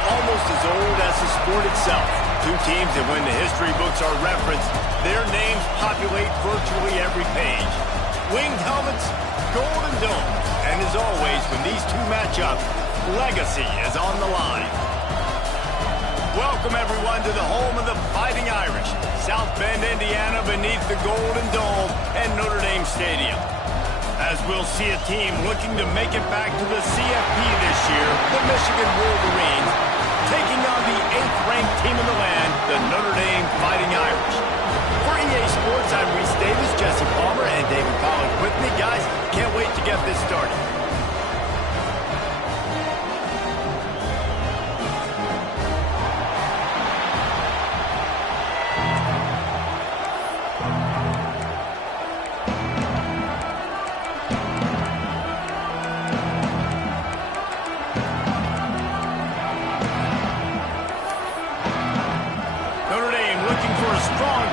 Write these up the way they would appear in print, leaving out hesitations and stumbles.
Almost as old as the sport itself. Two teams that when the history books are referenced, their names populate virtually every page. Winged helmets, golden domes, and as always, when these two match up, legacy is on the line. Welcome everyone to the home of the Fighting Irish, South Bend, Indiana, beneath the Golden Dome and Notre Dame Stadium. As we'll see a team looking to make it back to the CFP this year, the Michigan Wolverines, taking on the 8th-ranked team in the land, the Notre Dame Fighting Irish. For EA Sports, I'm Reese Davis, Jesse Palmer, and David Pollack with me. Guys, can't wait to get this started.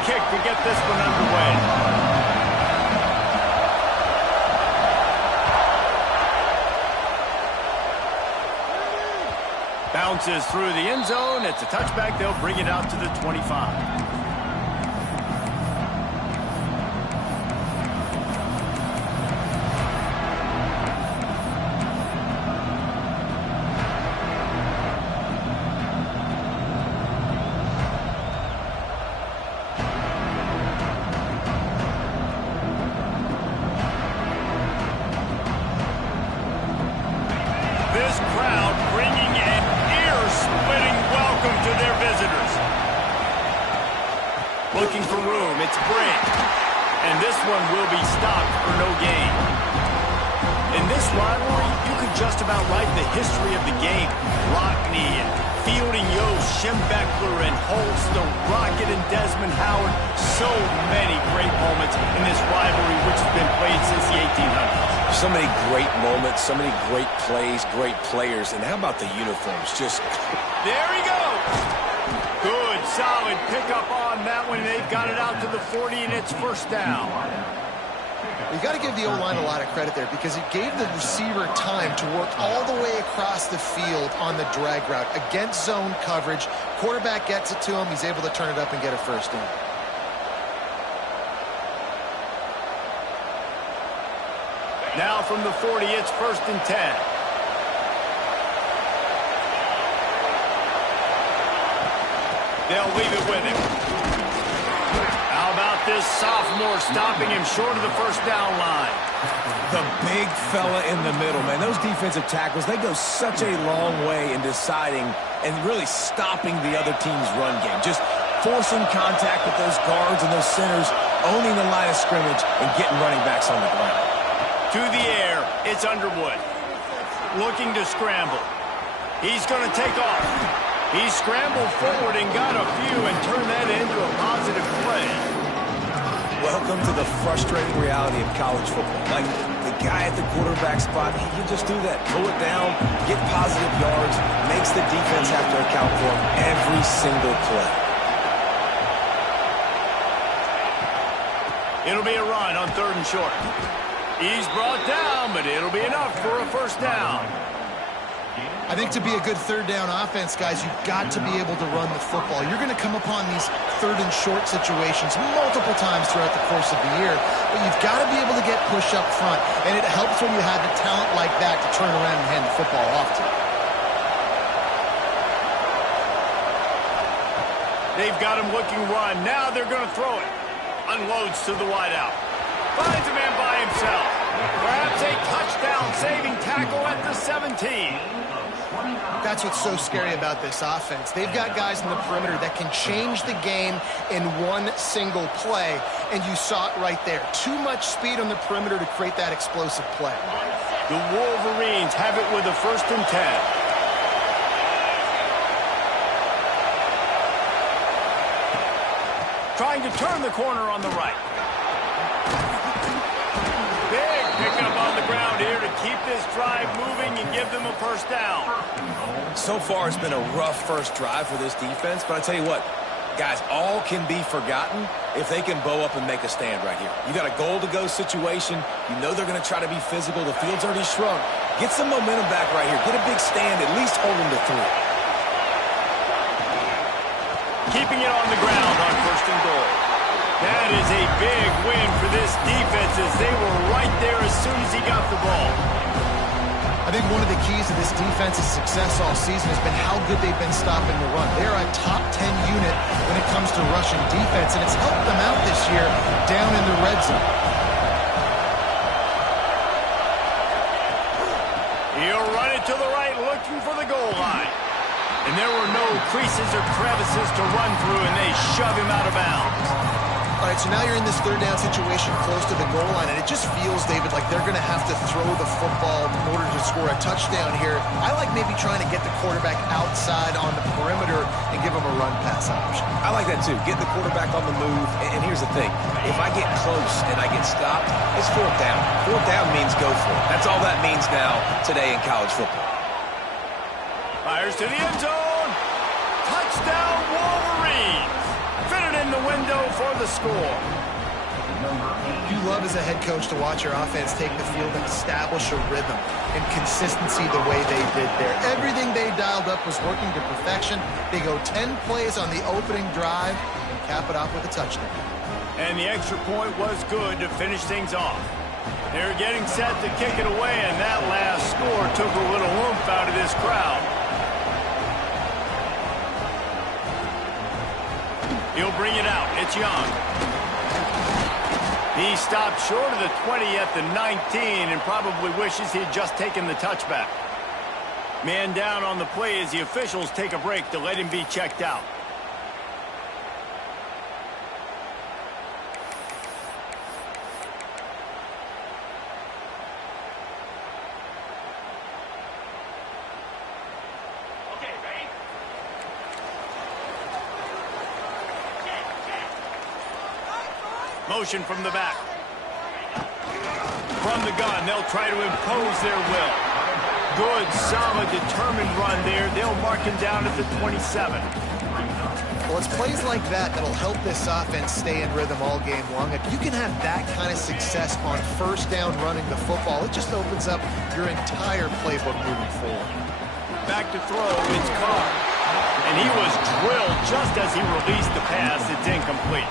Kick to get this one underway. Bounces through the end zone. It's a touchback. They'll bring it out to the 25. This crowd bringing an ear-splitting welcome to their visitors. Looking for room, it's Brink. And this one will be stopped for no gain. In this rivalry, you could just about write the history of the game. Rockney and Fielding Yost, Schembechler and Holston, Rocket and Desmond Howard. So many great moments in this rivalry, which has been played since the 1800s. So many great moments, so many great plays, great players. And how about the uniforms? Just... There he goes. Good, solid pickup on that one. They've got it out to the 40, and it's first down. You got to give the O-line a lot of credit there because it gave the receiver time to work all the way across the field on the drag route against zone coverage. Quarterback gets it to him. He's able to turn it up and get a first down. Now from the 40, it's 1st and 10. They'll leave it with him. How about this sophomore stopping him short of the first down line? The big fella in the middle, man. Those defensive tackles, they go such a long way in deciding and really stopping the other team's run game. Just forcing contact with those guards and those centers, owning the line of scrimmage, and getting running backs on the ground. To the air, it's Underwood. Looking to scramble. He's going to take off. He scrambled forward and got a few and turned that into a positive play. Welcome to the frustrating reality of college football. Like, the guy at the quarterback spot, he can just do that. Pull it down, get positive yards, makes the defense have to account for him every single play. It'll be a run on 3rd and short. He's brought down, but it'll be enough for a first down. I think to be a good 3rd down offense, guys, you've got to be able to run the football. You're going to come upon these 3rd and short situations multiple times throughout the course of the year, but you've got to be able to get push up front, and it helps when you have a talent like that to turn around and hand the football off to. They've got him looking run. Now they're going to throw it. Unloads to the wideout. Finds a man by himself. Perhaps a touchdown-saving tackle at the 17. That's what's so scary about this offense. They've got guys in the perimeter that can change the game in one single play, and you saw it right there. Too much speed on the perimeter to create that explosive play. The Wolverines have it with a 1st and 10. Trying to turn the corner on the right. Big pickup on the ground here to keep this drive moving and give them a 1st down. So far, it's been a rough first drive for this defense, but I tell you what, guys, all can be forgotten if they can bow up and make a stand right here. You got a goal-to-go situation. You know they're going to try to be physical. The field's already shrunk. Get some momentum back right here. Get a big stand. At least hold them to 3. Keeping it on the ground on 1st and goal. That is a big win for this defense as they were right there as soon as he got the ball. I think one of the keys to this defense's success all season has been how good they've been stopping the run. They're a top 10 unit when it comes to rushing defense, and it's helped them out this year down in the red zone. He'll run it to the right, looking for the goal line. And there were no creases or crevices to run through, and they shove him out of bounds. All right, so now you're in this 3rd down situation close to the goal line, and it just feels, David, like they're going to have to throw the football in order to score a touchdown here. I like maybe trying to get the quarterback outside on the perimeter and give him a run-pass option. I like that, too. Get the quarterback on the move. And here's the thing. If I get close and I get stopped, it's 4th down. 4th down means go for it. That's all that means now today in college football. Fires to the end zone. Touchdown, Wolverines. Fitted in the window for the score. You love as a head coach to watch your offense take the field and establish a rhythm and consistency the way they did there. Everything they dialed up was working to perfection. They go 10 plays on the opening drive and cap it off with a touchdown. And the extra point was good to finish things off. They're getting set to kick it away, and that last score took a little oomph out of this crowd. He'll bring it out. It's Young. He stopped short of the 20 at the 19 and probably wishes he'd just taken the touchback. Man down on the play as the officials take a break to let him be checked out. Motion from the back. From the gun, they'll try to impose their will. Good, solid, determined run there. They'll mark him down at the 27. Well, it's plays like that that'll help this offense stay in rhythm all game long. If you can have that kind of success on 1st down running the football, it just opens up your entire playbook moving forward. Back to throw, it's Carr. And he was drilled just as he released the pass. It's incomplete.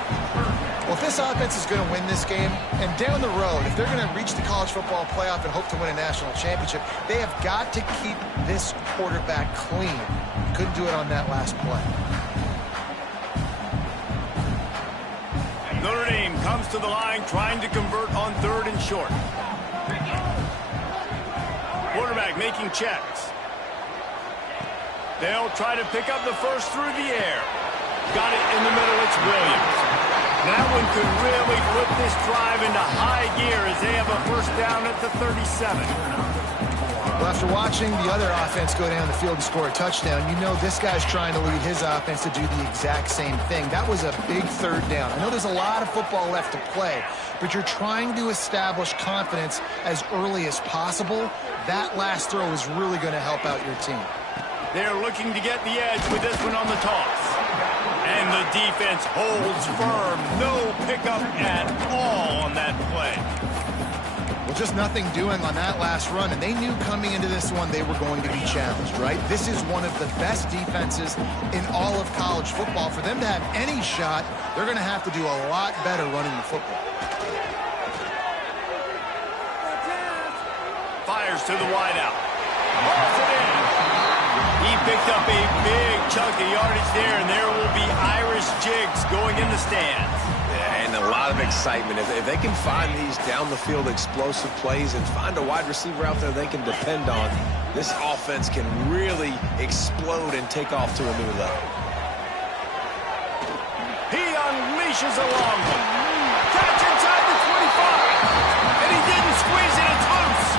Well, if this offense is going to win this game, and down the road, if they're going to reach the college football playoff and hope to win a national championship, they have got to keep this quarterback clean. Couldn't do it on that last play. Notre Dame comes to the line trying to convert on 3rd and short. Quarterback making checks. They'll try to pick up the first through the air. Got it in the middle. It's Williams. That one could really flip this drive into high gear as they have a 1st down at the 37. Well, after watching the other offense go down the field and score a touchdown, you know this guy's trying to lead his offense to do the exact same thing. That was a big 3rd down. I know there's a lot of football left to play, but you're trying to establish confidence as early as possible. That last throw is really going to help out your team. They're looking to get the edge with this one on the toss. And the defense holds firm. No pickup at all on that play. Well, just nothing doing on that last run, and they knew coming into this one they were going to be challenged, right? This is one of the best defenses in all of college football. For them to have any shot, they're going to have to do a lot better running the football. Fires to the wideout. Hauls it in. He picked up a big chunk of yardage there, and there will be Irish jigs going in the stands. Yeah, And a lot of excitement. If they can find these down-the-field explosive plays and find a wide receiver out there they can depend on, this offense can really explode and take off to a new level. He unleashes a long one. Catch inside the 25. And he didn't squeeze it. It's loose.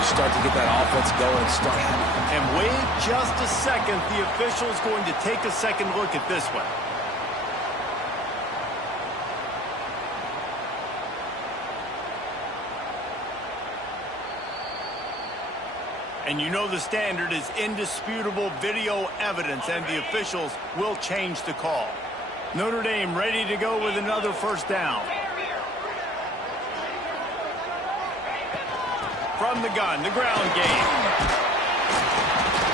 You start to get that offense going and start having. And wait just a second. The official's going to take a second look at this one. And you know the standard is indisputable video evidence, and the officials will change the call. Notre Dame ready to go with another first down. From the gun, the ground game.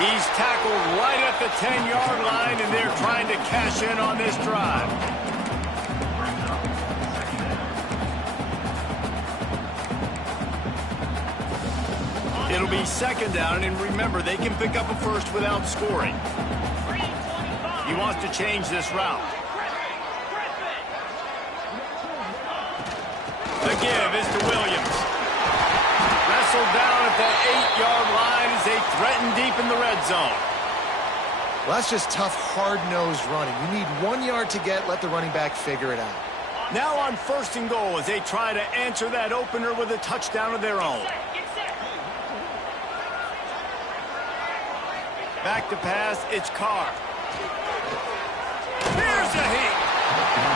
He's tackled right at the 10-yard line, and they're trying to cash in on this drive. It'll be second down, and remember, they can pick up a first without scoring. He wants to change this route. The give is to Williams. Wrestled down at the 8-yard line as they threaten deep in the red zone. Well, that's just tough, hard-nosed running. You need 1 yard to get, let the running back figure it out. Now on first and goal as they try to answer that opener with a touchdown of their own. Back to pass, it's Carr. Here's a heat.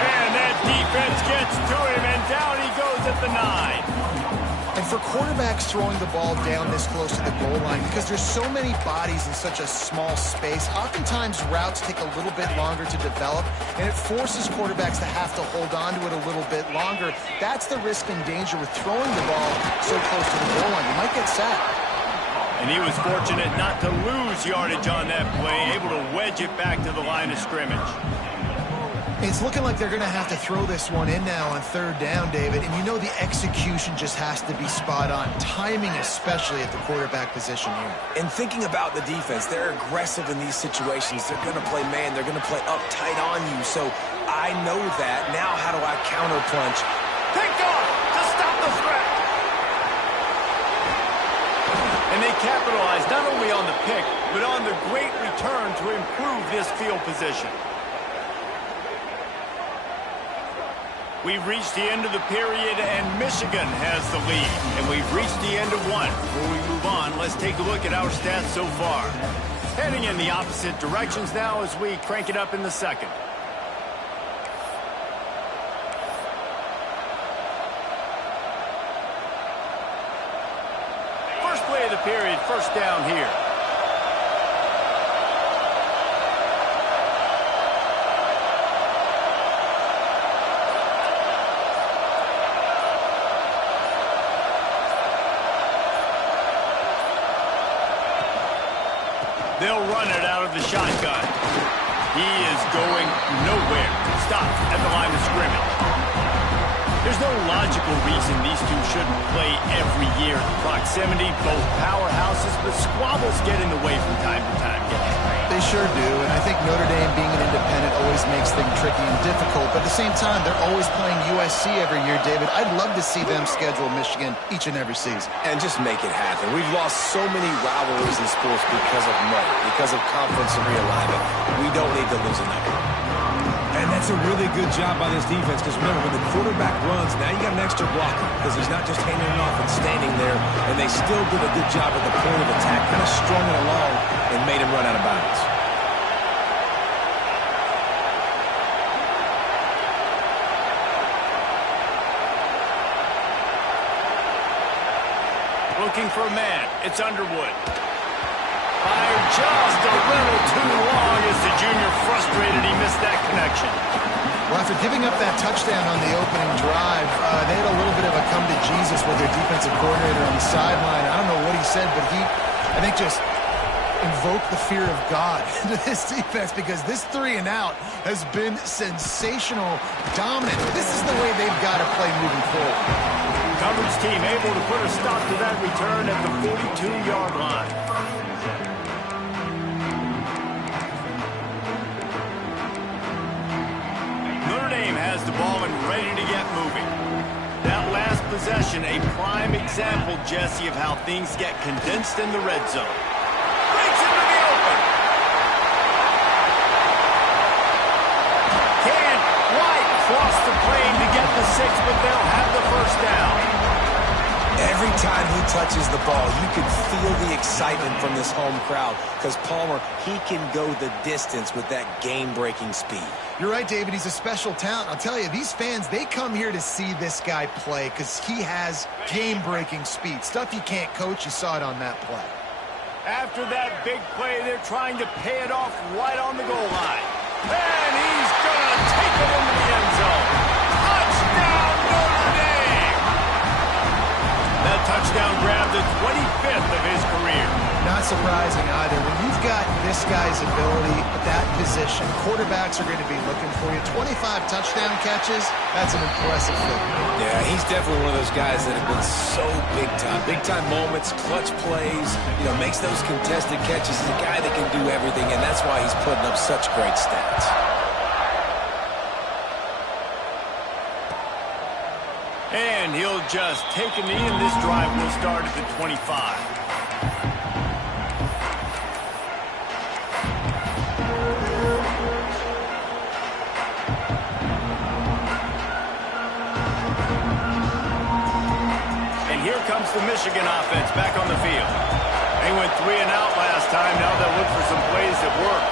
And that defense gets to him, and down he goes at the 9. And for quarterbacks throwing the ball down this close to the goal line, because there's so many bodies in such a small space, oftentimes routes take a little bit longer to develop, and it forces quarterbacks to have to hold on to it a little bit longer. That's the risk and danger with throwing the ball so close to the goal line. You might get sacked. And he was fortunate not to lose yardage on that play, able to wedge it back to the line of scrimmage. It's looking like they're going to have to throw this one in now on third down, David. And you know the execution just has to be spot on. Timing especially at the quarterback position here. And thinking about the defense, they're aggressive in these situations. They're going to play man. They're going to play up tight on you. So I know that. Now how do I counterpunch? Picked off to stop the threat. And they capitalize not only on the pick, but on the great return to improve this field position. We've reached the end of the period, and Michigan has the lead. And we've reached the end of one. Before we move on, let's take a look at our stats so far. Heading in the opposite directions now as we crank it up in the second. First play of the period, first down here. They'll run it out of the shotgun. He is going nowhere. Stopped at the line of scrimmage. There's no logical reason these two shouldn't play every year. Proximity, both powerhouses, but squabbles get in the way from time to time. They sure do, and I think Notre Dame being an independent always makes things tricky and difficult. But at the same time, they're always playing USC every year, David. I'd love to see them schedule Michigan each and every season. And just make it happen. We've lost so many rivalries in sports because of money, because of conference realignment. We don't need to lose another. And that's a really good job by this defense, because remember, when the quarterback runs, now you got an extra blocker, because he's not just handing it off and standing there, and they still did a good job at the point of attack, kind of strung it along and made him run out of bounds. Looking for a man. It's Underwood. Fired just a little too long as the junior frustrated he missed that connection. Well, after giving up that touchdown on the opening drive, they had a little bit of a come to Jesus with their defensive coordinator on the sideline. I don't know what he said, but he, I think, just invoked the fear of God into this defense, because this 3 and out has been sensational, dominant. This is the way they've got to play moving forward. Coverage team able to put a stop to that return at the 42-yard line. Notre Dame has the ball and ready to get moving. That last possession, a prime example, Jesse, of how things get condensed in the red zone. Breaks into the open. Can't quite cross the plane to get the 6, but they'll have the first down. Every time he touches the ball, you can feel the excitement from this home crowd because Palmer, he can go the distance with that game-breaking speed. You're right, David. He's a special talent. I'll tell you, these fans, they come here to see this guy play because he has game-breaking speed. Stuff you can't coach. You saw it on that play. After that big play, they're trying to pay it off right on the goal line. And he's going to take it into the end zone. Touchdown, Notre Dame! That touchdown grabbed the 25th of his career. Not surprising either. When you've got this guy's ability at that position, quarterbacks are going to be looking for you. 25 touchdown catches, that's an impressive thing. Yeah, he's definitely one of those guys that have been so big time. Big time moments, clutch plays, makes those contested catches. He's a guy that can do everything, and that's why he's putting up such great stats. And he'll just take a knee, and this drive will start at the 25. Comes the Michigan offense back on the field. They went 3 and out last time. Now they'll look for some plays that work.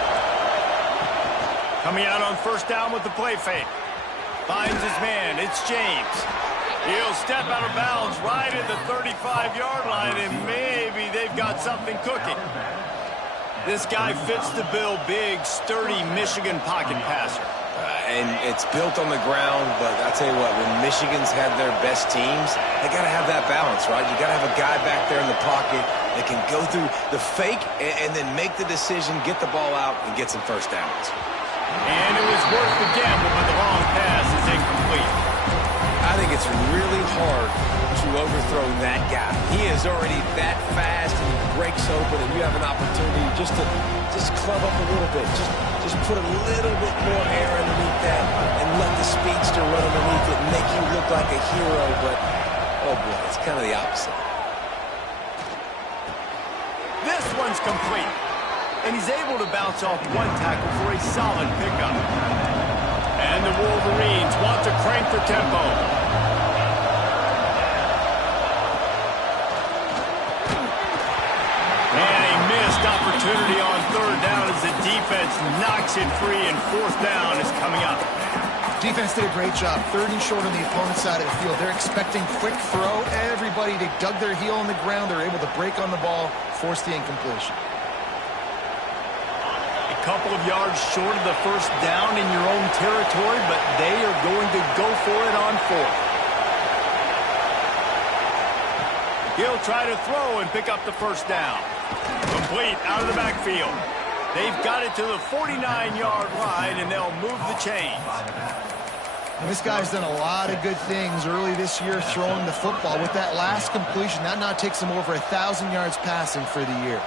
Coming out on first down with the play fake. Finds his man. It's James. He'll step out of bounds right at the 35-yard line, and maybe they've got something cooking. This guy fits the bill. Big, sturdy Michigan pocket passer. And it's built on the ground, but I'll tell you what, when Michigan's had their best teams, they got to have that balance, right? You got to have a guy back there in the pocket that can go through the fake and then make the decision, get the ball out, and get some first downs. And it was worth the gamble, but the long pass is incomplete. I think it's really hard to overthrow that guy. He is already that fast, and he breaks open, and you have an opportunity just to club up a little bit, just put a little bit more air underneath that and let the speedster run underneath it and make you look like a hero, but, oh boy, it's kind of the opposite. This one's complete, and he's able to bounce off one tackle for a solid pickup. And the Wolverines want to crank the tempo. And a missed opportunity on third down as the defense knocks it free, and fourth down is coming up. Defense did a great job. 3rd and short on the opponent's side of the field. They're expecting quick throw. Everybody, they dug their heel on the ground. They're able to break on the ball, force the incompletion. A couple of yards short of the first down in your own territory, but they are going to go for it on 4th. He'll try to throw and pick up the first down. Complete out of the backfield. They've got it to the 49-yard line, and they'll move the chains. This guy's done a lot of good things early this year throwing the football. With that last completion, that now takes him over 1,000 yards passing for the year.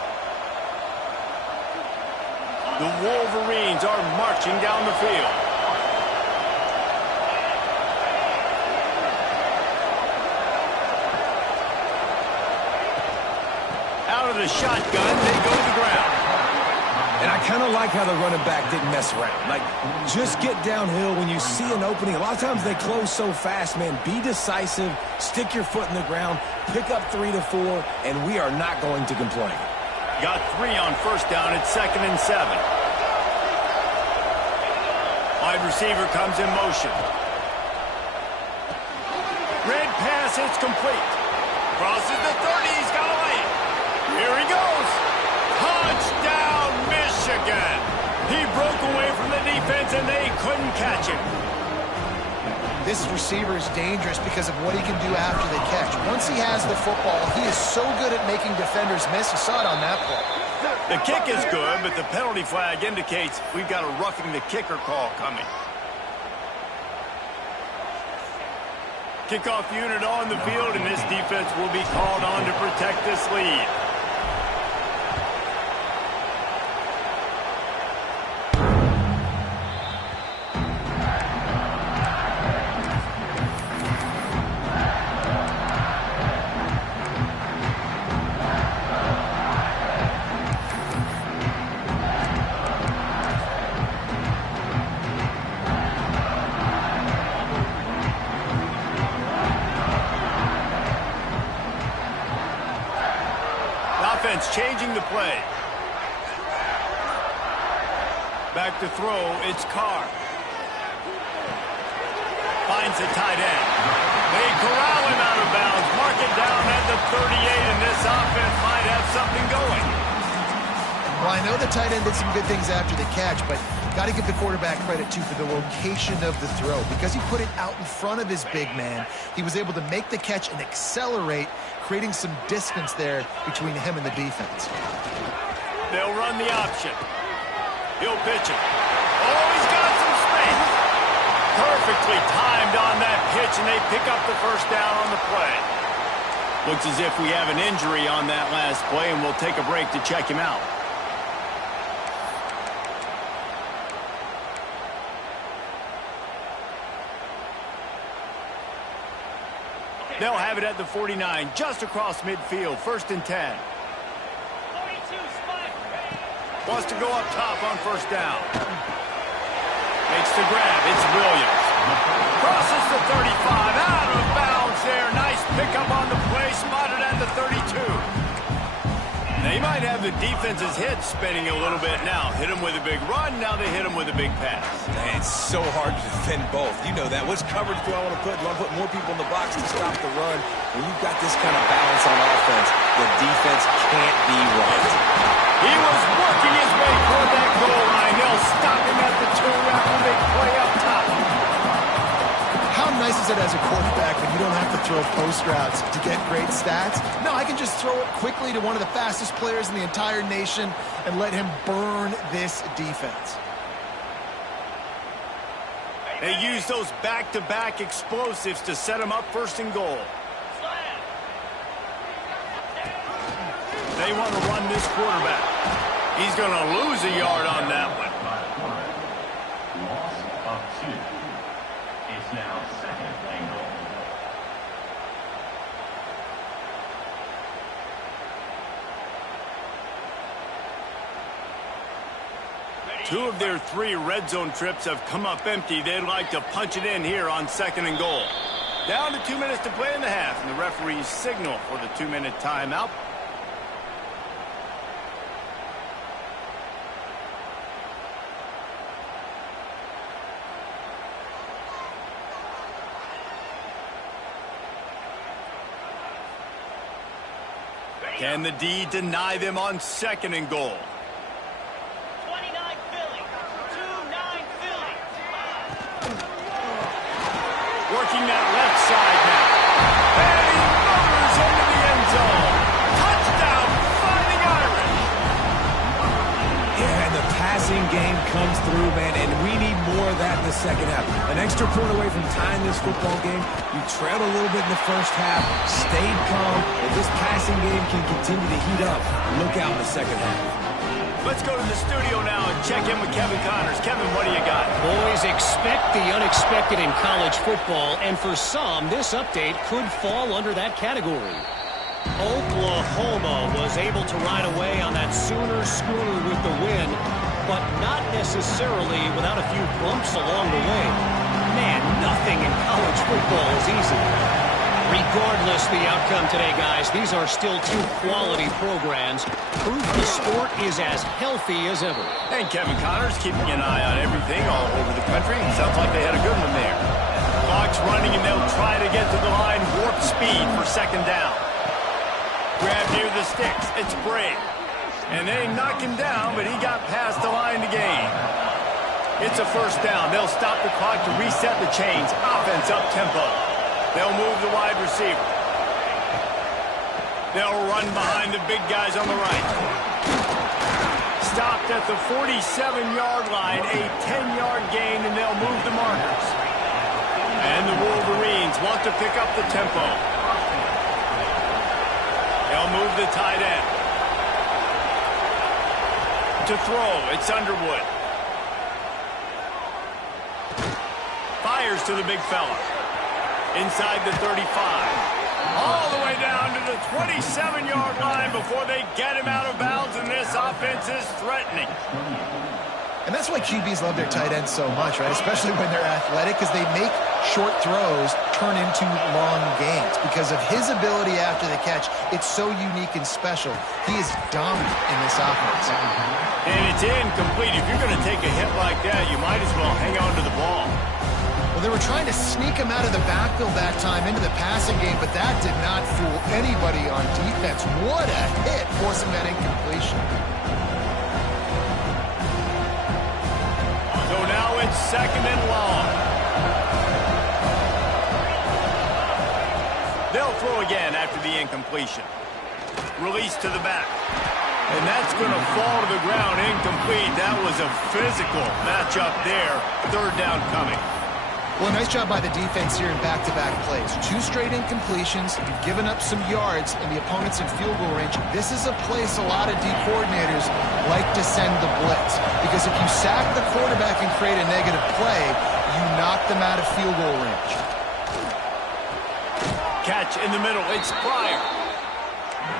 The Wolverines are marching down the field. Out of the shotgun, they go to the ground. And I kind of like how the running back didn't mess around. Like, just get downhill when you see an opening. A lot of times they close so fast, man. Be decisive, stick your foot in the ground, pick up 3 to 4, and we are not going to complain. Got 3 on first down at 2nd and 7. Wide receiver comes in motion. Red pass, it's complete. Crosses the 30, he's got a lane. Here he goes. Touchdown, Michigan. He broke away from the defense, and they couldn't catch him. This receiver is dangerous because of what he can do after the catch. Once he has the football, he is so good at making defenders miss. You saw it on that play. The kick is good, but the penalty flag indicates we've got a roughing the kicker call coming. Kickoff unit on the field, and this defense will be called on to protect this lead. defense changing the play. Back to throw, it's Carr. Finds the tight end. They corral him out of bounds. Mark it down at the 38, and this offense might have something going. Well, I know the tight end did some good things after the catch, but got to give the quarterback credit, too, for the location of the throw. Because he put it out in front of his big man, he was able to make the catch and accelerate, creating some distance there between him and the defense. They'll run the option. He'll pitch it. Oh, he's got some space. Perfectly timed on that pitch, and they pick up the first down on the play. Looks as if we have an injury on that last play, and we'll take a break to check him out. They'll have it at the 49, just across midfield, 1st and 10. Wants to go up top on first down. Makes the grab. It's Williams. Crosses the 35. Out of bounds there. Nice pickup on the play. Spotted at the 32. They might have the defense's head spinning a little bit now. Hit him with a big run. Now they hit him with a big pass. Man, it's so hard to defend both. You know that. Which coverage do I want to put? Do I put more people in the box to stop the run? When you've got this kind of balance on offense, the defense can't be right. He was working his way toward that goal line. They'll stop him at the 2 after they play up top. How nice is it as a quarterback when you don't have to throw post routes to get great stats? No, I can just throw it quickly to one of the fastest players in the entire nation and let him burn this defense. They use those back-to-back explosives to set him up 1st and goal. They want to run this quarterback. He's going to lose a yard on that one. Loss of 2. It's now 2nd and goal. Two of their 3 red zone trips have come up empty. They'd like to punch it in here on 2nd and goal. Down to 2 minutes to play in the half, and the referees signal for the 2-minute timeout. Can the D deny them on 2nd and goal? 29 Philly. 2-9 Philly. Working that left side now. And he motors into the end zone. Touchdown, Fighting Irish. Yeah, and the passing game comes through, man, and we need more of that in the second half. An extra point away from tying this football game. You trailed a little bit in the first half, stayed calm. If this passing game can continue to heat up, look out in the second half. Let's go to the studio now and check in with Kevin Connors. Kevin, what do you got? Boys, expect the unexpected in college football, and for some, this update could fall under that category. Oklahoma was able to ride away on that Sooner schooner with the win, but not necessarily without a few bumps along the way. Man, nothing in college football is easy. Regardless the outcome today, guys, these are still 2 quality programs. Proof the sport is as healthy as ever. And Kevin Connors keeping an eye on everything all over the country. Sounds like they had a good one there. Clock's running, and they'll try to get to the line warp speed for 2nd down. Grab near the sticks. It's Bray. And they knock him down, but he got past the line to gain. It's a 1st down. They'll stop the clock to reset the chains. Offense up-tempo. They'll move the wide receiver. They'll run behind the big guys on the right. Stopped at the 47-yard line, a 10-yard gain, and they'll move the markers. And the Wolverines want to pick up the tempo. They'll move the tight end. To throw, it's Underwood. Fires to the big fella. Inside the 35. All the way down to the 27-yard line before they get him out of bounds, and this offense is threatening. And that's why QBs love their tight ends so much, right? Especially when they're athletic, because they make short throws turn into long gains because of his ability after the catch. It's so unique and special. He is dominant in this offense. And it's incomplete. If you're going to take a hit like that, you might as well hang on to the ball. Well, they were trying to sneak him out of the backfield that time into the passing game, but that did not fool anybody on defense. What a hit, forcing that incompletion. So now it's 2nd and long. They'll throw again after the incompletion. Release to the back. And that's going to fall to the ground incomplete. That was a physical matchup there. 3rd down coming. Well, nice job by the defense here in back-to-back plays. 2 straight incompletions. You've given up some yards, and the opponent's in field goal range. This is a place a lot of D coordinators like to send the blitz. Because if you sack the quarterback and create a negative play, you knock them out of field goal range. Catch in the middle. It's Pryor.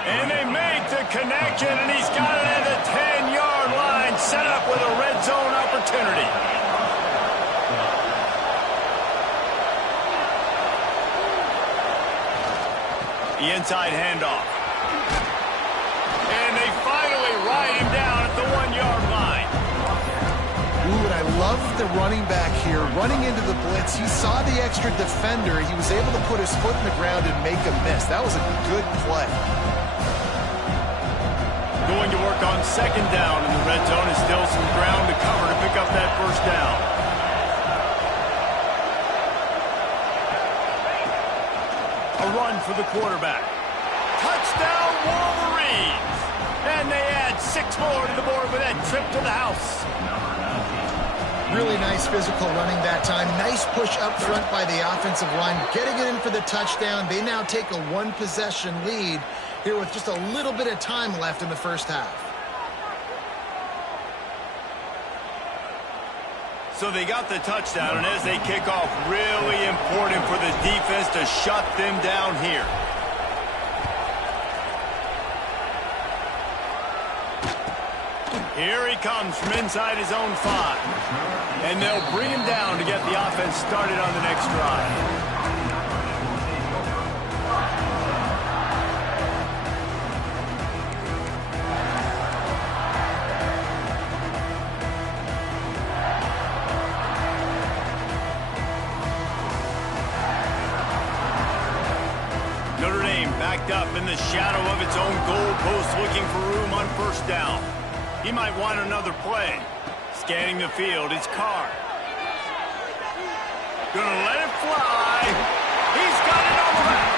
And they make the connection, and he's got it at the 10-yard line, set up with a red zone opportunity. The inside handoff. And they finally ride him down at the 1-yard line. Ooh, and I love the running back here. Running into the blitz, he saw the extra defender. He was able to put his foot in the ground and make a miss. That was a good play. Going to work on 2nd down in the red zone. Is still some ground to cover to pick up that 1st down. A run for the quarterback. Touchdown Wolverines! And they add 6 more to the board with that trip to the house. Really nice physical running that time. Nice push up front by the offensive line. Getting it in for the touchdown. They now take a 1-possession lead here with just a little bit of time left in the 1st half. So they got the touchdown, and as they kick off, really important for the defense to shut them down here. Here he comes from inside his own 5. And they'll bring him down to get the offense started on the next drive. Notre Dame backed up in the shadow of its own goal post, looking for room on 1st down. He might want another play. Scanning the field, it's Carr. Gonna let it fly. He's got it on the back.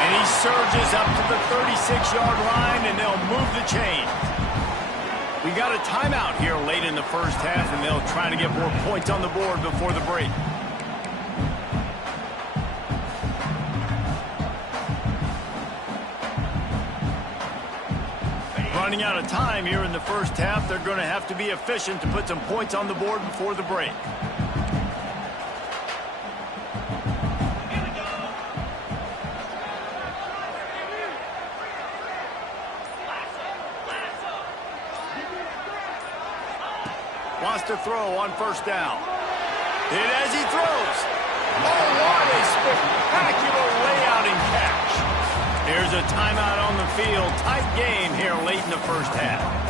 And he surges up to the 36-yard line, and they'll move the chain. We got a timeout here late in the 1st half, and they'll try to get more points on the board before the break. Running out of time here in the 1st half. They're going to have to be efficient to put some points on the board before the break. Wants to throw on 1st down. Hit as he throws. Oh, what a spectacular layout and catch. Here's a timeout on the field. Tight game here late in the 1st half.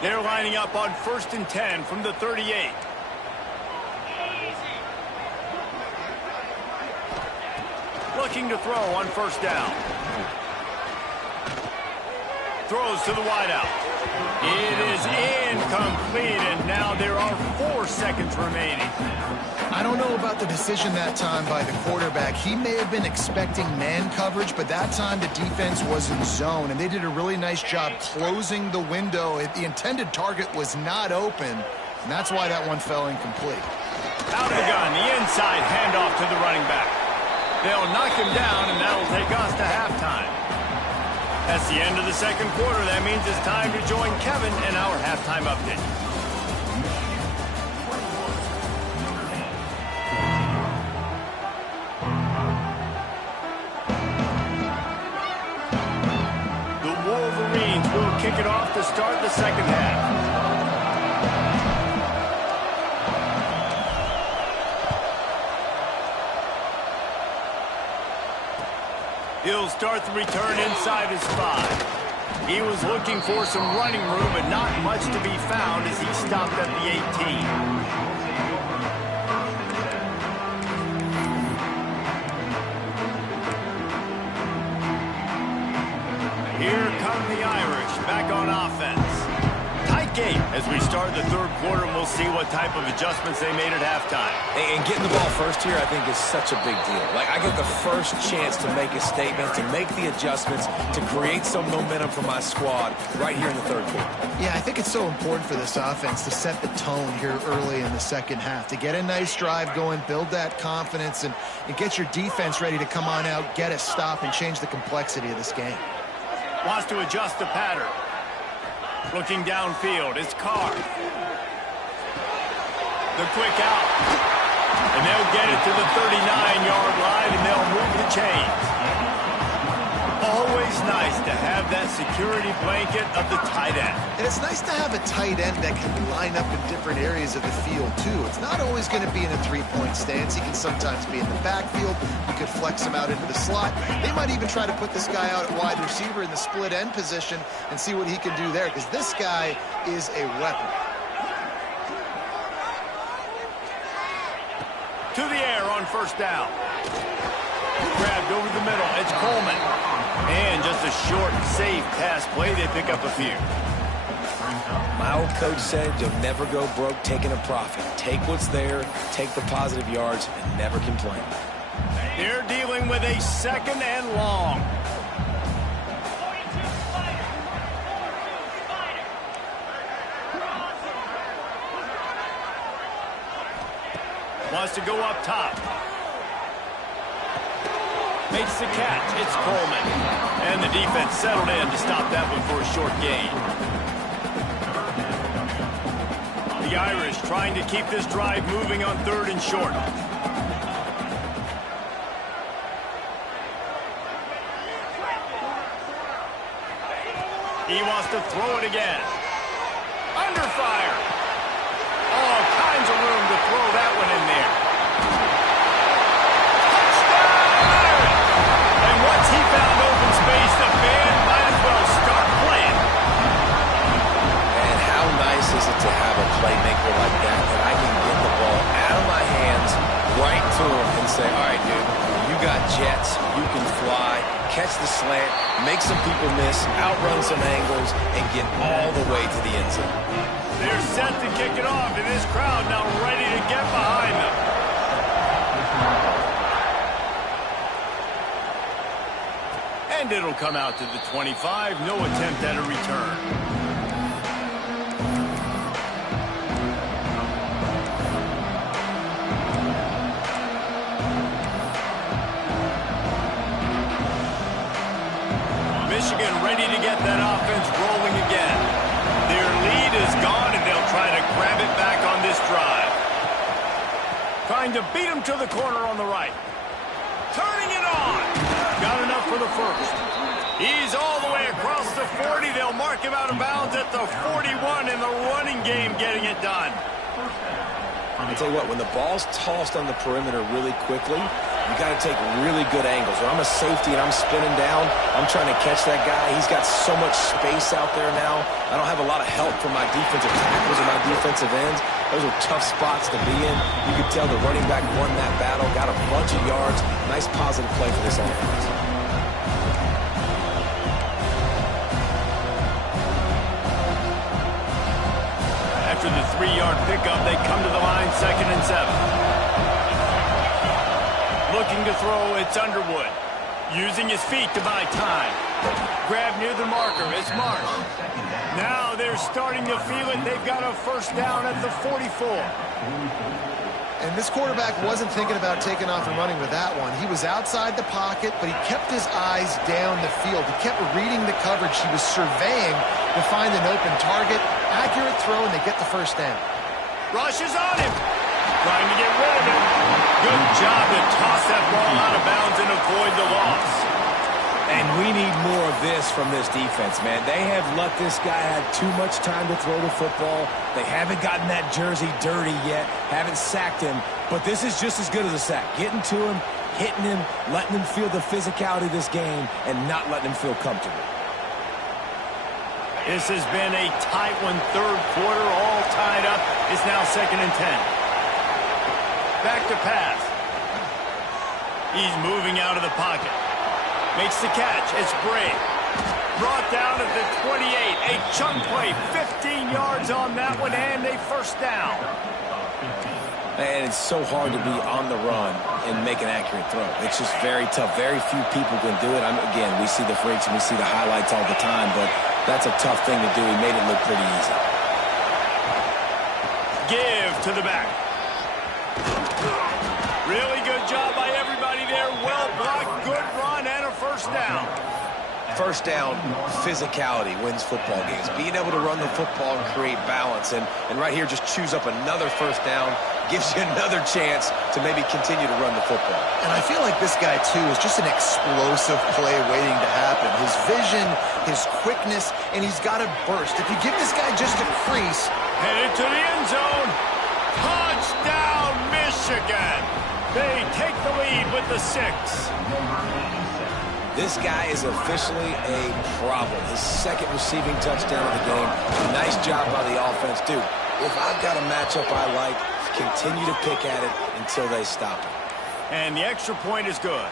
They're lining up on 1st and 10 from the 38. Looking to throw on 1st down. Throws to the wideout. It is incomplete, and now there are 4 seconds remaining. I don't know about the decision that time by the quarterback. He may have been expecting man coverage, but that time the defense was in zone, and they did a really nice job closing the window. The intended target was not open, and that's why that one fell incomplete. Out of the gun, the inside handoff to the running back. They'll knock him down, and that'll take us to halftime. That's the end of the 2nd quarter. That means it's time to join Kevin in our halftime update. The Wolverines will kick it off to start the 2nd half. He'll start the return inside his 5. He was looking for some running room, but not much to be found as he stopped at the 18. Here come the Irish back on offense. Tight game as we start the third quarter, and we'll see what type of adjustments they made at halftime. And getting the ball first here, I think, is such a big deal. Like, I get the first chance to make a statement, to make the adjustments, to create some momentum for my squad right here in the third quarter. Yeah, I think it's so important for this offense to set the tone here early in the second half, to get a nice drive going, build that confidence, and get your defense ready to come on out, get a stop, and change the complexity of this game. Wants to adjust the pattern. Looking downfield, it's Carr. The quick out. And they'll get it to the 39-yard line, and they'll move the chains. Always nice to have that security blanket of the tight end. And it's nice to have a tight end that can line up in different areas of the field, too. It's not always going to be in a three-point stance. He can sometimes be in the backfield. You could flex him out into the slot. They might even try to put this guy out at wide receiver in the split end position and see what he can do there, because this guy is a weapon. To the air on first down. Grabbed over the middle. It's Coleman. And just a short, safe pass play. They pick up a few. My old coach said you'll never go broke taking a profit. Take what's there, take the positive yards, and never complain. They're dealing with a second and long. Wants to go up top. Makes the catch. It's Coleman. And the defense settled in to stop that one for a short gain. The Irish trying to keep this drive moving on third and short. He wants to throw it again. Under fire. All kinds of room to throw that one in there. Once he found open space, the band might as well start playing. And how nice is it to have a playmaker like that I can get the ball out of my hands right to him and say, all right, dude, you got jets, you can fly, catch the slant, make some people miss, outrun some angles, and get all the way to the end zone. They're set to kick it off, and this crowd now ready to get behind them. And it'll come out to the 25. No attempt at a return. Michigan ready to get that offense rolling again. Their lead is gone, and they'll try to grab it back on this drive. Trying to beat him to the corner on the right. Turning it on. Got enough for the first. He's all the way across the 40. They'll mark him out of bounds at the 41 in the running game, getting it done. I'll tell you what, when the ball's tossed on the perimeter really quickly, you got to take really good angles. When I'm a safety and I'm spinning down, I'm trying to catch that guy. He's got so much space out there now. I don't have a lot of help from my defensive tackles or my defensive ends. Those are tough spots to be in. You could tell the running back won that battle, got a bunch of yards. Nice positive play for this offense. After the 3-yard pickup, they come to the line, 2nd and 7. Looking to throw, it's Underwood. Using his feet to buy time. Grab near the marker, it's Marsh. Now they're starting to feel it. They've got a first down at the 44. And this quarterback wasn't thinking about taking off and running with that one. He was outside the pocket, but he kept his eyes down the field. He kept reading the coverage. He was surveying to find an open target. Accurate throw, and they get the first down. Rush is on him. Trying to get rid of him. Good job to toss that ball out of bounds and avoid the loss. And we need more of this from this defense, man. They have let this guy have too much time to throw the football. They haven't gotten that jersey dirty yet, haven't sacked him. But this is just as good as a sack. Getting to him, hitting him, letting him feel the physicality of this game, and not letting him feel comfortable. This has been a tight one, third quarter, all tied up. It's now 2nd and 10. Back to pass. He's moving out of the pocket. Makes the catch. It's Bray. Brought down at the 28. A chunk play. 15 yards on that one, and a first down. And it's so hard to be on the run and make an accurate throw. It's just very tough. Very few people can do it. Again, we see the freaks and we see the highlights all the time, but that's a tough thing to do. He made it look pretty easy. Give to the back. Really good job by everybody there. Well blocked, good run, and a first down. First down, physicality wins football games. Being able to run the football and create balance. And right here, just choose up another first down. Gives you another chance to maybe continue to run the football. And I feel like this guy, too, is just an explosive play waiting to happen. His vision, his quickness, and he's got a burst. If you give this guy just a crease. Headed to the end zone. Touchdown, Michigan. They take the lead with the 6. This guy is officially a problem. His 2nd receiving touchdown of the game. Nice job by the offense. Dude, if I've got a matchup I like, continue to pick at it until they stop it. And the extra point is good.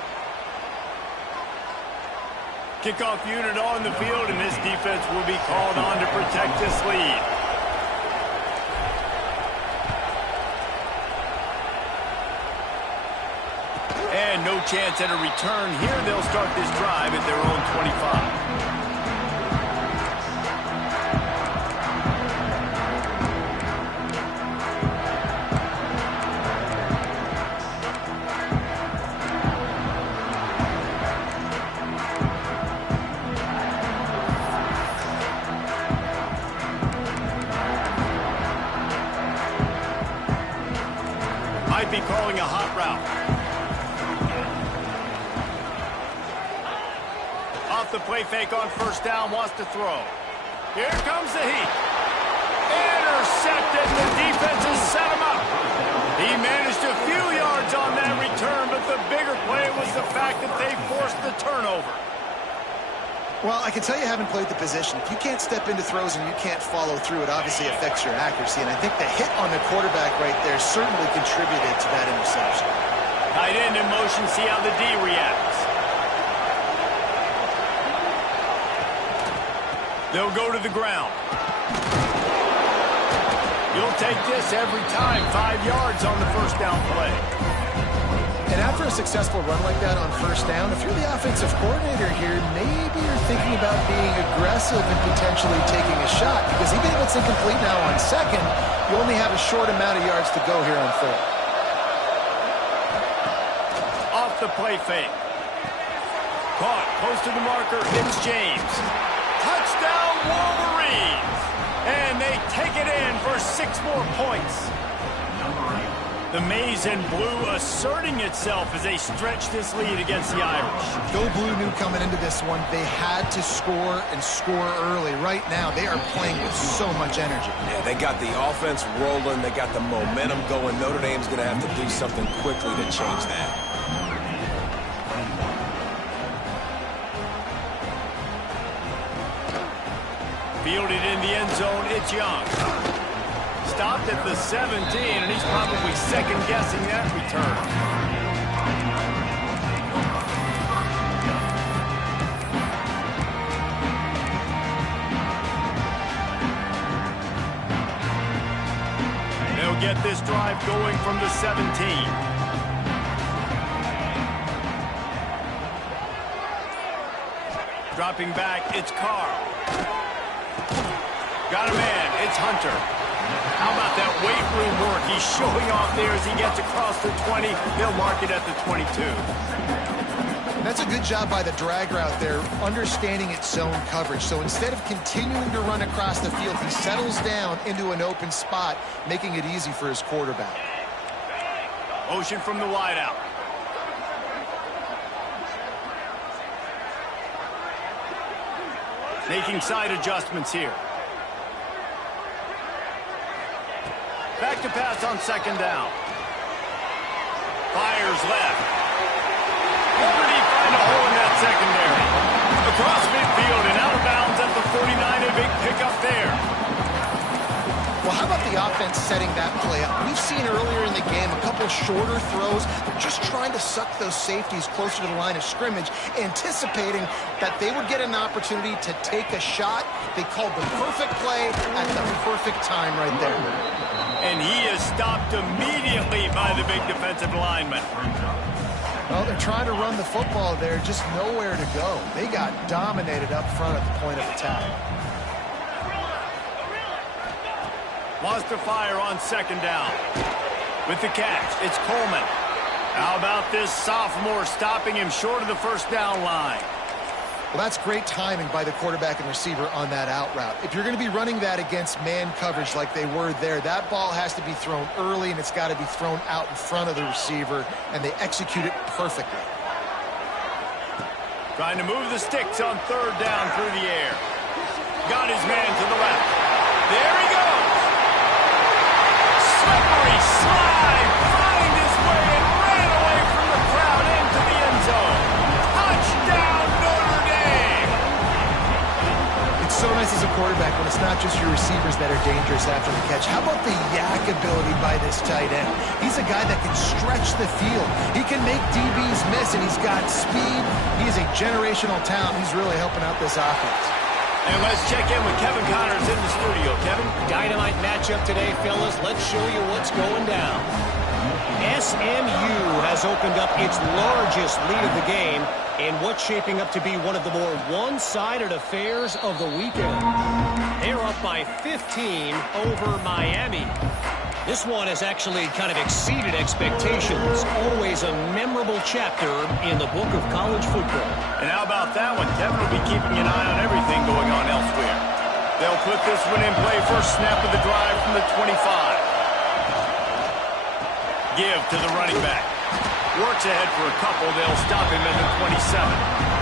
Kickoff unit on the field, and this defense will be called on to protect this lead. And no chance at a return here. They'll start this drive at their own 25. Might be calling a hot route. Off the play fake on first down, wants to throw. Here comes the heat. Intercepted. The defense has set him up. He managed a few yards on that return, but the bigger play was the fact that they forced the turnover. Well, I can tell you haven't played the position. If you can't step into throws and you can't follow through, it obviously affects your accuracy. And I think the hit on the quarterback right there certainly contributed to that interception. Tight end in motion, see how the D reacts. They'll go to the ground. You'll take this every time. 5 yards on the first down play. And after a successful run like that on first down, if you're the offensive coordinator here, maybe you're thinking about being aggressive and potentially taking a shot. Because even if it's incomplete now on 2nd, you only have a short amount of yards to go here on 3rd. Off the play fake. Caught, close to the marker, it's James. Touchdown, Wolverines! And they take it in for 6 more points. The maize and blue asserting itself as they stretch this lead against the Irish. Go Blue knew coming into this one, they had to score and score early. Right now, they are playing with so much energy. Yeah, they got the offense rolling. They got the momentum going. Notre Dame's going to have to do something quickly to change that. Fielded in the end zone, it's Young. Stopped at the 17, and he's probably second-guessing that return. They'll get this drive going from the 17. Dropping back, it's Carr. Got a man, it's Hunter. How about that weight room work? He's showing off there as he gets across the 20. They'll mark it at the 22. That's a good job by the drag route there, understanding its zone coverage. So instead of continuing to run across the field, he settles down into an open spot, making it easy for his quarterback. Motion from the wideout. Making side adjustments here. Back to pass on 2nd down. Fires left. secondary. Across midfield and out of bounds at the 49. A big pickup there. Well, how about the offense setting that play up? We've seen earlier in the game a couple shorter throws. They're just trying to suck those safeties closer to the line of scrimmage, anticipating that they would get an opportunity to take a shot. They called the perfect play at the perfect time right there. And he is stopped immediately by the big defensive lineman. Well, they're trying to run the football there, just nowhere to go. They got dominated up front at the point of attack. Wants to fire on second down. With the catch, it's Coleman. How about this sophomore stopping him short of the first down line? Well, that's great timing by the quarterback and receiver on that out route. If you're going to be running that against man coverage like they were there, that ball has to be thrown early, and it's got to be thrown out in front of the receiver, and they execute it perfectly. Trying to move the sticks on third down through the air. Got his man to the left. There he goes. Slippery slide, find his way and ran away from the crowd into the end zone. Touchdown, Notre Dame! It's so nice as a quarterback when it's not just your receivers that are dangerous after the catch. How about the yak ability by this tight end? He's a guy that can stretch the field. He can make DBs miss, and he's got speed. He is a generational talent. He's really helping out this offense. And let's check in with Kevin Connors in the studio. Kevin? Dynamite matchup today, fellas. Let's show you what's going down. SMU has opened up its largest lead of the game in what's shaping up to be one of the more one-sided affairs of the weekend. They're up by 15 over Miami. This one has actually kind of exceeded expectations. Always a memorable chapter in the book of college football. And how about that one? Kevin will be keeping an eye on everything going on elsewhere. They'll put this one in play. First snap of the drive from the 25. Give to the running back. Works ahead for a couple. They'll stop him at the 27.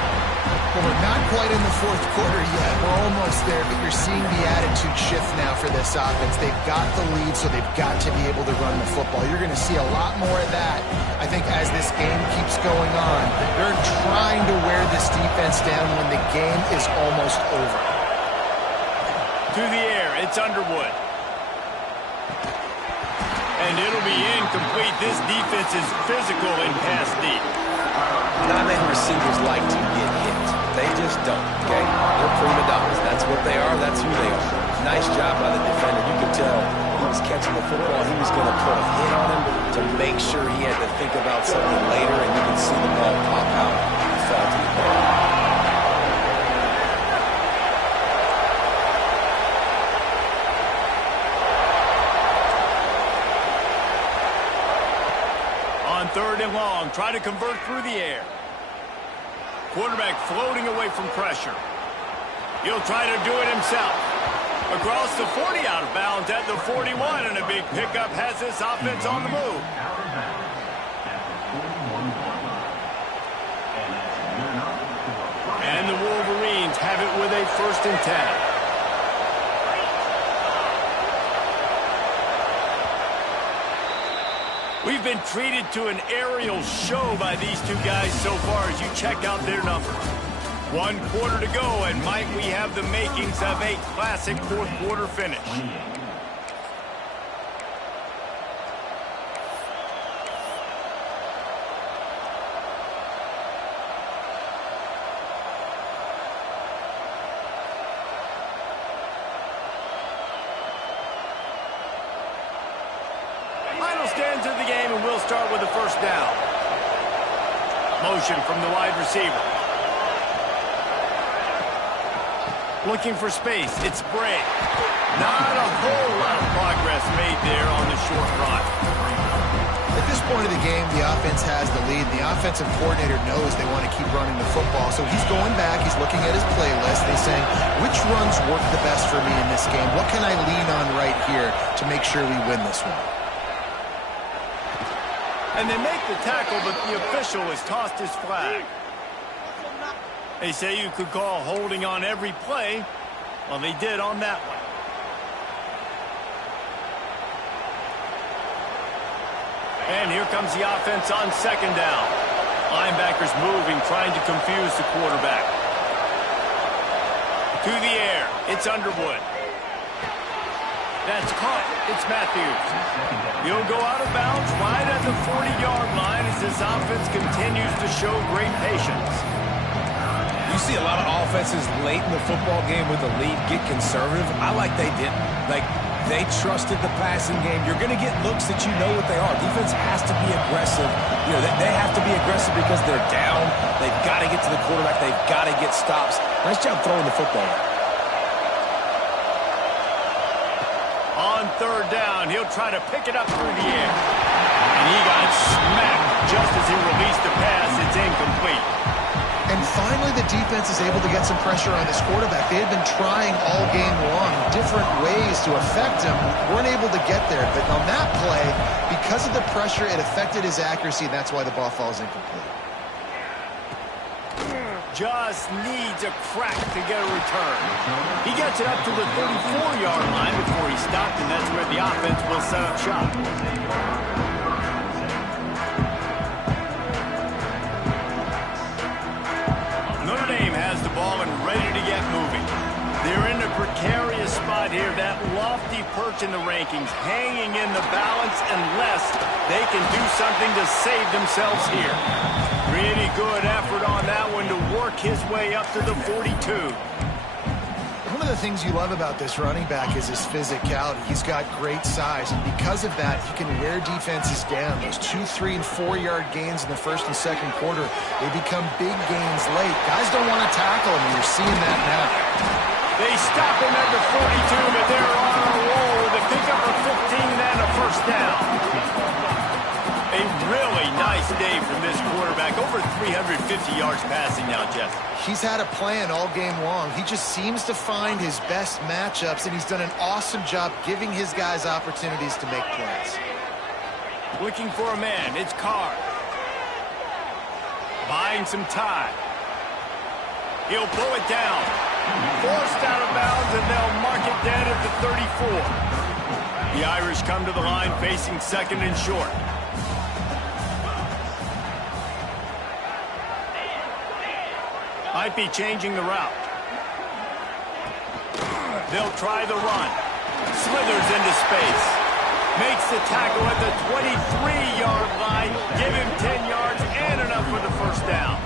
Well, we're not quite in the fourth quarter yet. We're almost there, but you're seeing the attitude shift now for this offense. They've got the lead, so they've got to be able to run the football. You're going to see a lot more of that, I think, as this game keeps going on. They're trying to wear this defense down when the game is almost over. To the air, it's Underwood. And it'll be incomplete. This defense is physical in pass deep. Not many receivers like to get hit. They just don't, okay? They're prima donnas. That's what they are. That's who they are. Nice job by the defender. You could tell he was catching the football. He was going to put a hit on him to make sure he had to think about something later, and you could see the ball pop out. He fell to the ground. Third and long, try to convert through the air. Quarterback floating away from pressure. He'll try to do it himself. Across the 40, out of bounds at the 41, and a big pickup has this offense on the move. And the Wolverines have it with a 1st and 10. We've been treated to an aerial show by these two guys so far as you check out their numbers. 1 quarter to go, and might we have the makings of a classic fourth quarter finish. Stands of the game, and we'll start with the first down. Motion from the wide receiver. Looking for space. It's Bray. Not a whole lot of progress made there on the short run. At this point of the game, the offense has the lead. The offensive coordinator knows they want to keep running the football, so he's going back. He's looking at his playlist. He's saying, which runs work the best for me in this game? What can I lean on right here to make sure we win this one? And they make the tackle, but the official has tossed his flag. They say you could call holding on every play. Well, they did on that one. And here comes the offense on second down. Linebackers moving, trying to confuse the quarterback. To the air. It's Underwood. That's caught. It's Matthews. He'll go out of bounds right at the 40-yard line as this offense continues to show great patience. You see a lot of offenses late in the football game with a lead get conservative. I like they didn't. Like, they trusted the passing game. You're going to get looks that you know what they are. Defense has to be aggressive. You know, they have to be aggressive because they're down. They've got to get to the quarterback. They've got to get stops. Nice job throwing the football. On third down, he'll try to pick it up through the air. And he got smacked just as he released the pass. It's incomplete. And finally, the defense is able to get some pressure on this quarterback. They had been trying all game long different ways to affect him. Weren't able to get there. But on that play, because of the pressure, it affected his accuracy, and that's why the ball falls incomplete. Just needs a crack to get a return. He gets it up to the 34-yard line before he stopped, and that's where the offense will set up shop. Notre Dame has the ball and ready to get moving. They're in a precarious spot here, that lofty perch in the rankings, hanging in the balance unless they can do something to save themselves here. Really good effort on that one to work his way up to the 42. One of the things you love about this running back is his physicality. He's got great size, and because of that, he can wear defenses down. Those 2, 3, and 4-yard gains in the first and second quarter, they become big gains late. Guys don't want to tackle him, and you're seeing that now. They stop him at the 42, but they're on a roll with a pickup of 15 and a first down. A really nice day from this quarterback. Over 350 yards passing now, Jeff. He's had a plan all game long. He just seems to find his best matchups, and he's done an awesome job giving his guys opportunities to make plays. Looking for a man. It's Carr. Buying some time. He'll pull it down. Forced out of bounds, and they'll mark it dead at the 34. The Irish come to the line facing second and short. Might be changing the route. They'll try the run. Slithers into space. Makes the tackle at the 23-yard line. Give him 10 yards and enough for the first down.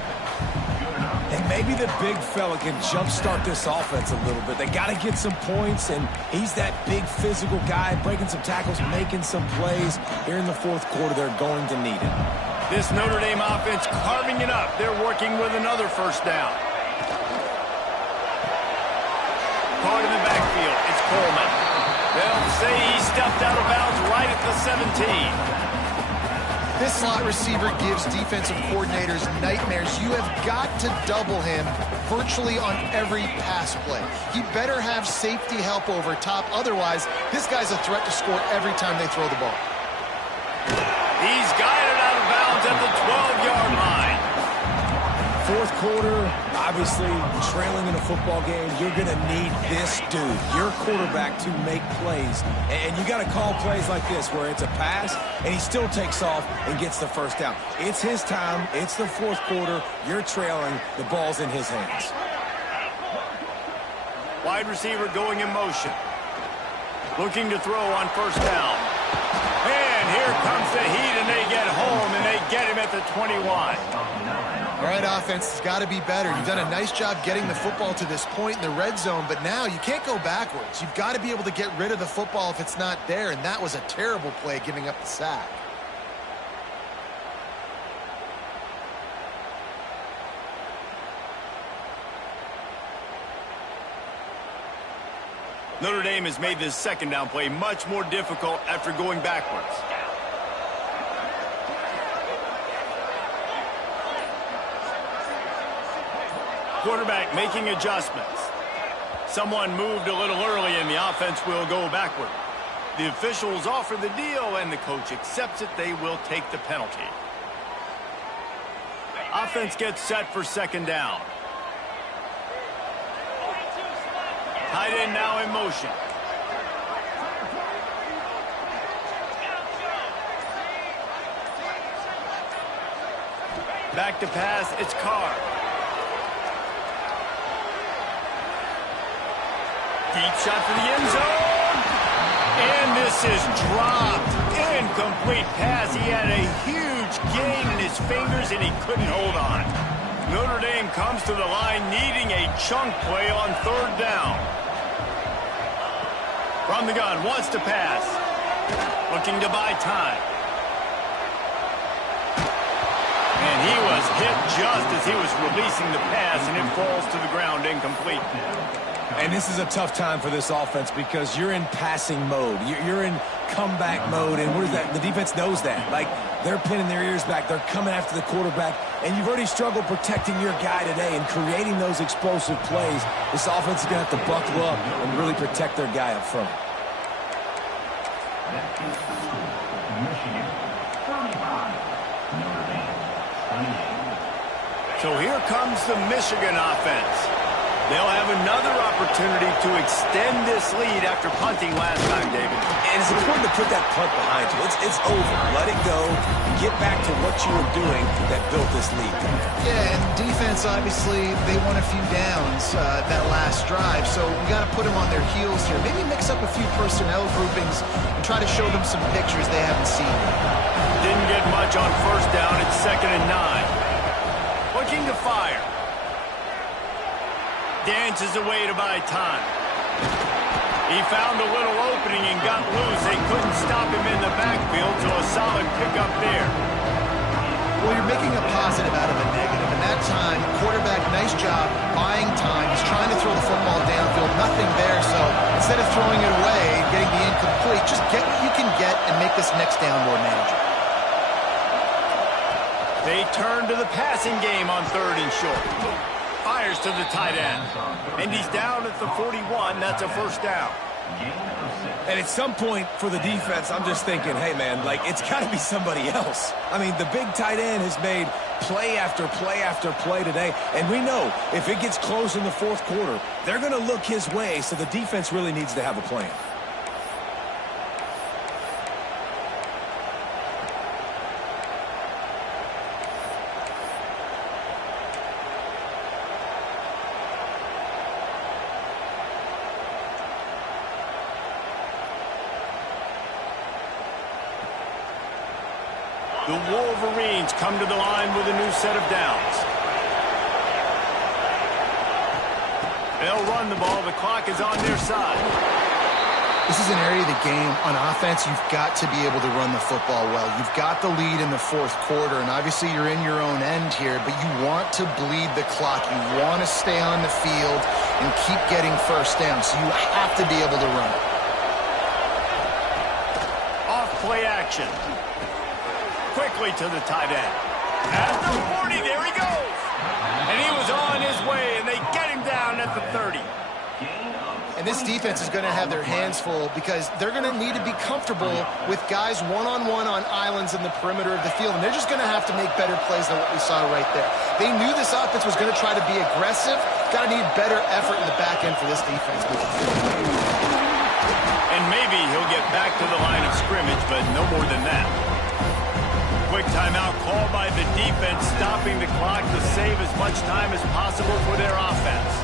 And maybe the big fella can jumpstart this offense a little bit. They got to get some points, and he's that big physical guy, breaking some tackles, making some plays. Here in the fourth quarter, they're going to need it. This Notre Dame offense carving it up. They're working with another first down. Caught in the backfield. It's Coleman. They'll say he stepped out of bounds right at the 17. This slot receiver gives defensive coordinators nightmares. You have got to double him virtually on every pass play. He better have safety help over top. Otherwise, this guy's a threat to score every time they throw the ball. He's got it out of bounds at the 12-yard line. Fourth quarter, obviously trailing in a football game, you're going to need this dude, your quarterback, to make plays. And you got to call plays like this where it's a pass and he still takes off and gets the first down. It's his time. It's the fourth quarter. You're trailing. The ball's in his hands. Wide receiver going in motion. Looking to throw on first down. And here comes the heat, and they get home, and they get him at the 21. All right, offense has got to be better. You've done a nice job getting the football to this point in the red zone, but now you can't go backwards. You've got to be able to get rid of the football if it's not there, and that was a terrible play, giving up the sack. Notre Dame has made this second down play much more difficult after going backwards. Quarterback making adjustments. Someone moved a little early and the offense will go backward. The officials offer the deal and the coach accepts it. They will take the penalty. Offense gets set for second down. Tight end now in motion. Back to pass, it's Carr. Deep shot for the end zone. And this is dropped. Incomplete pass. He had a huge gain in his fingers, and he couldn't hold on. Notre Dame comes to the line needing a chunk play on third down. From the gun, wants to pass. Looking to buy time. And he was hit just as he was releasing the pass, and it falls to the ground incomplete. And this is a tough time for this offense because you're in passing mode. You're in comeback mode, and what is that? The defense knows that. Like, they're pinning their ears back. They're coming after the quarterback, and you've already struggled protecting your guy today and creating those explosive plays. This offense is going to have to buckle up and really protect their guy up front. Michigan, 35. Notre Dame, 28. So here comes the Michigan offense. They'll have another opportunity to extend this lead after punting last time, David. And it's important to put that punt behind you. It's over. Let it go. Get back to what you were doing that built this lead. Yeah, and defense, obviously, they won a few downs that last drive, so we got to put them on their heels here. Maybe mix up a few personnel groupings and try to show them some pictures they haven't seen. Didn't get much on first down. It's 2nd and 9. Looking to fire. Dances away to buy time. He found a little opening and got loose. They couldn't stop him in the backfield, so a solid pickup there. Well, you're making a positive out of a negative. And that time, quarterback, nice job buying time. He's trying to throw the football downfield. Nothing there, so instead of throwing it away and getting the incomplete, just get what you can get and make this next down more manageable. They turn to the passing game on 3rd and short. Fires to the tight end. And he's down at the 41. That's a first down. And at some point for the defense, I'm just thinking, hey, man, like, it's got to be somebody else. I mean, the big tight end has made play after play after play today. And we know if it gets close in the fourth quarter, they're going to look his way, so the defense really needs to have a plan. The Wolverines come to the line with a new set of downs. They'll run the ball. The clock is on their side. This is an area of the game. On offense, you've got to be able to run the football well. You've got the lead in the fourth quarter, and obviously you're in your own end here, but you want to bleed the clock. You want to stay on the field and keep getting first down, so you have to be able to run. Off play action. Quickly to the tight end. At the 40, there he goes. And he was on his way, and they get him down at the 30. And this defense is going to have their hands full because they're going to need to be comfortable with guys one-on-one on islands in the perimeter of the field, and they're just going to have to make better plays than what we saw right there. They knew this offense was going to try to be aggressive. Got to need better effort in the back end for this defense. And maybe he'll get back to the line of scrimmage, but no more than that. Quick timeout called by the defense, stopping the clock to save as much time as possible for their offense.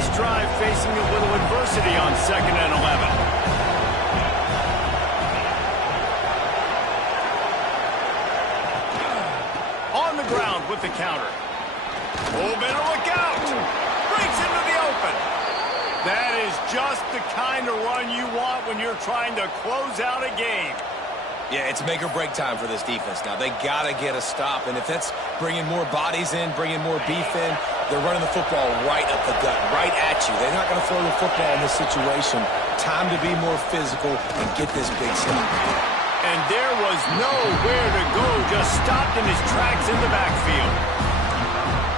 This drive facing a little adversity on 2nd and 11. On the ground with the counter. Oh, better look out! Breaks into the open. That is just the kind of run you want when you're trying to close out a game. Yeah, it's make or break time for this defense now. They got to get a stop, and if that's bringing more bodies in, bringing more beef in, they're running the football right up the gut, right at you. They're not going to throw the football in this situation. Time to be more physical and get this big stop. And there was nowhere to go, just stopped in his tracks in the backfield.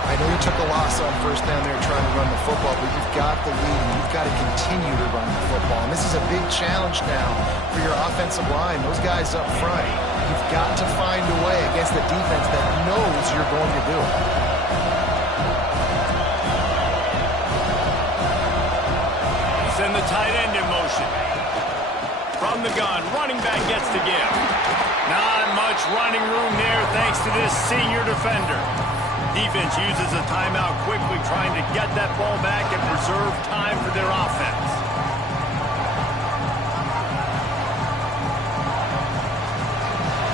I know you took a loss on first down there trying to run the football, but you've got the lead, and you've got to continue to run the football. And this is a big challenge now for your offensive line, those guys up front. You've got to find a way against the defense that knows you're going to do it. Send the tight end in motion. From the the gun. Running back gets to give. Not much running room there thanks to this senior defender. Defense uses a timeout quickly, trying to get that ball back and preserve time for their offense.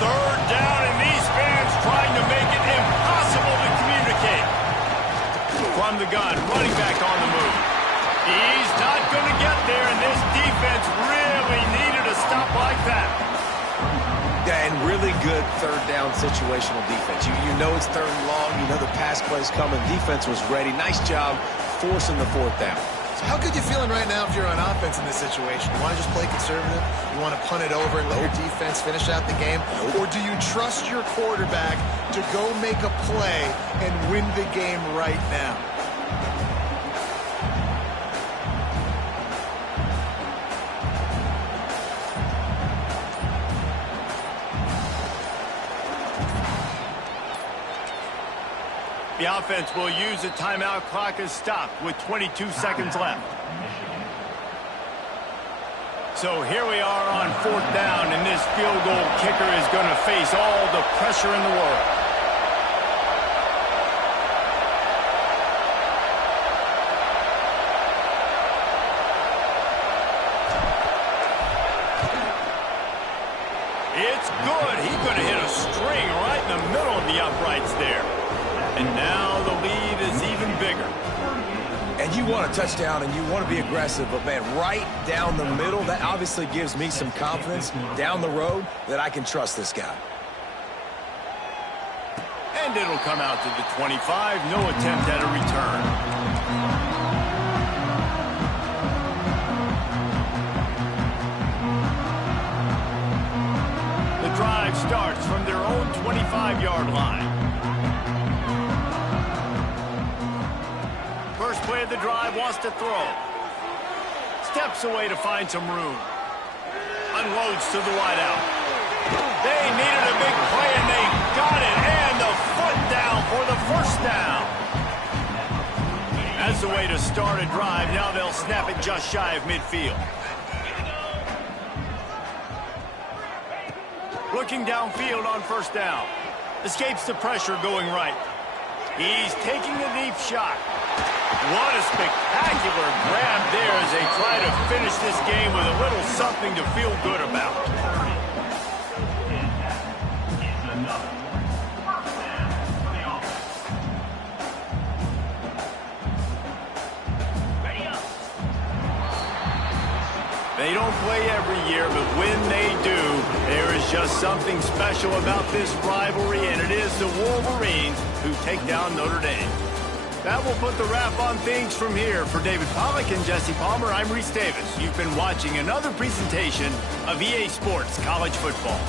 Third down, and these fans trying to make it impossible to communicate. From the gun, running back on the move. He's not going to get there, and this defense really needed a stop like that. Yeah, and really good third down situational defense. You know it's third and long. You know the pass play's coming. Defense was ready. Nice job forcing the fourth down. So how good you feeling right now if you're on offense in this situation? You want to just play conservative? You want to punt it over and let your defense finish out the game? Or do you trust your quarterback to go make a play and win the game right now? The offense will use a timeout. Clock is stopped with 22 seconds left. So here we are on fourth down, and this field goal kicker is going to face all the pressure in the world. It's good. He could have hit a string right in the middle of the uprights there. And now the lead is even bigger. And you want a touchdown and you want to be aggressive, but man, right down the middle, that obviously gives me some confidence down the road that I can trust this guy. And it'll come out to the 25. No attempt at a return. The drive starts from their own 25-yard line. First play of the drive, wants to throw. Steps away to find some room. Unloads to the wideout. They needed a big play, and they got it. And the foot down for the first down. That's the way to start a drive. Now they'll snap it just shy of midfield. Looking downfield on first down. Escapes the pressure going right. He's taking a deep shot. What a spectacular grab there as they try to finish this game with a little something to feel good about. They don't play every year, but when they do, there is just something special about this rivalry, and it is the Wolverines who take down Notre Dame. That will put the wrap on things from here. For David Pollack and Jesse Palmer, I'm Reese Davis. You've been watching another presentation of EA Sports College Football.